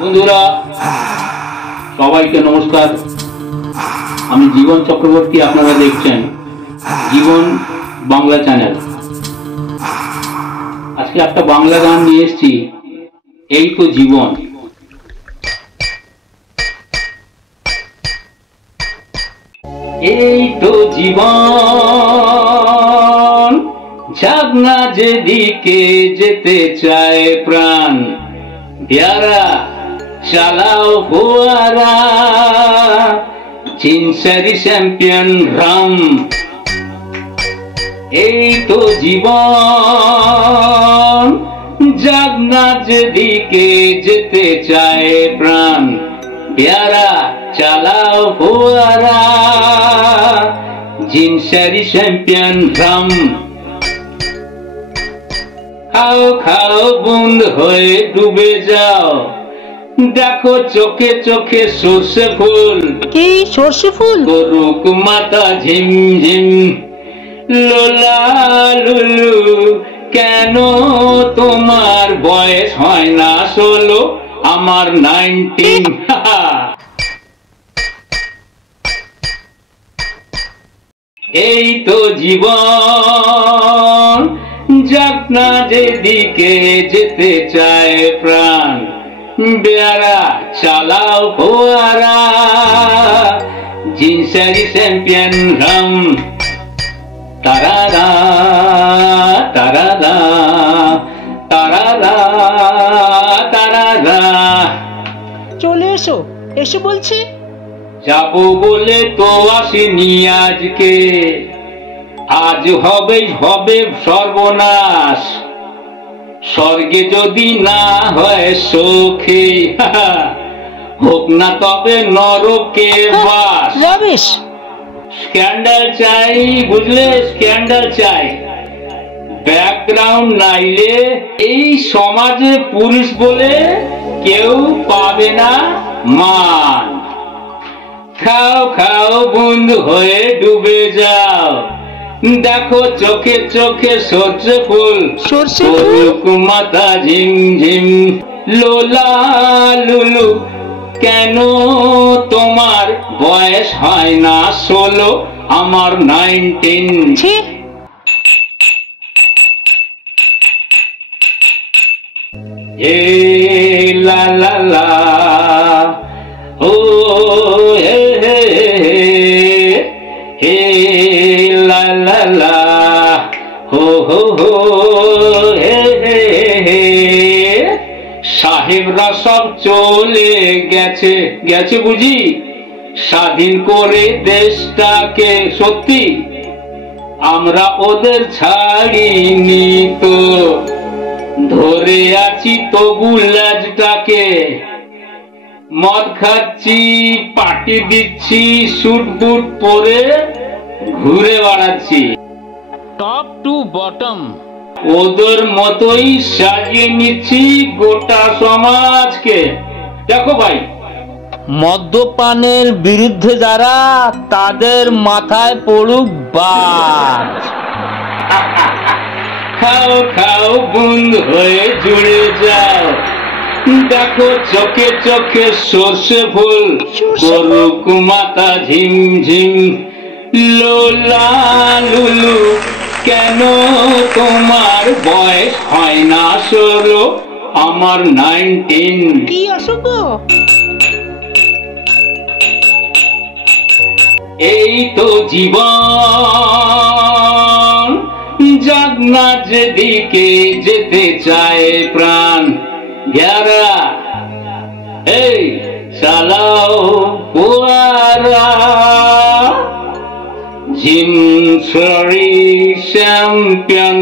বন্ধুরা সবাইকে নমস্কার। আমি জীবন চক্রবর্তী, আপনারা দেখছেন জীবন বাংলা চ্যানেল। আজকে একটা বাংলা গান নিয়ে এসেছি, এই তো জীবন। এই তো জীবন, ঝাগনা যেদিকে যেতে চায় প্রাণ, প্যারা চালাও ফোয়ারা, চিনসারি চ্যাম্পিয়ন রাম। এই তো জীবন, ঝাগনা যেদিকে যেতে চায় প্রাণ, প্যারা চালাও ফোয়ারা, জিনসারি চ্যাম্পিয়ন রাম। খাও খাও বুন্দ হয়ে ডুবে যাও, দেখো চোখে চোখে সর্ষে ফুল। কি সর্ষে ফুল? করুক মাথা ঝিম ঝিম, লোলা লুলু কেন তোমার বয়স হয় না 16, আমার 19। এই তো জীবন, যাকনা যেদিকে যেতে চায় প্রাণ, বেয়ারা চালাও ফোয়ারা, জিনসারি চ্যাম্পিয়ন রাম। তারারা তারারা তারারা তারারা। চলে এসো, এসো বলছি। যাবো বলে তো আসিনি আজকে, আজ হবেই হবে সর্বনাশ। স্বর্গে যদি না হয় সুখে, হোক না তবে নরকে বাস। রমেশ, স্ক্যান্ডাল চাই, বুঝলে, স্ক্যান্ডাল চাই। ব্যাকগ্রাউন্ড নাইলে এই সমাজে পুরুষ বলে কেউ পাবে না মান। খাও খাও বন্ধু হয়ে ডুবে যাও, দেখো চোখে চোখে সর্ষে ফুল। করুক মাথা ঝিম ঝিম, লোলা লুলু কেন তোমার বয়স হয় না 16, আমার 19। হে লা লা লা, ও হে হে হে লা লা লা, হো হো হো হে হে হে। সাহেবরা সব চলে গেছে, গেছে বুঝি স্বাধীন করে দেশটাকে। সত্যি আমরা ওদের ছাড়িনি তো, ধরে আছি তবু লাজটাকে। মদ খাচ্ছি, পার্টি দিচ্ছি, স্যুট বুট পরে ঘুরে বেড়াচ্ছি। টপ টু বটম ওদের মতোই সাজিয়ে নিচ্ছি গোটা সমাজকে। দেখো ভাই, মদ্যপানের বিরুদ্ধে যারা, তাদের মাথায় পড়ুক বাজ। খাও খাও বুন্দ হয়ে জুড়ে যাও, দেখো চোখে চোখে সর্ষে ফুল। করুক মাথা ঝিম ঝিম, লোলা লুলু কেন তোমার বয়স হয় না 16, আমার 19। কি অশুভ? এই তো জীবন, জাগনা যেদিকে যেতে চায় প্রাণ, যারা এই চালাও ফোয়ারা, জিনসারি চ্যাম্পিয়ন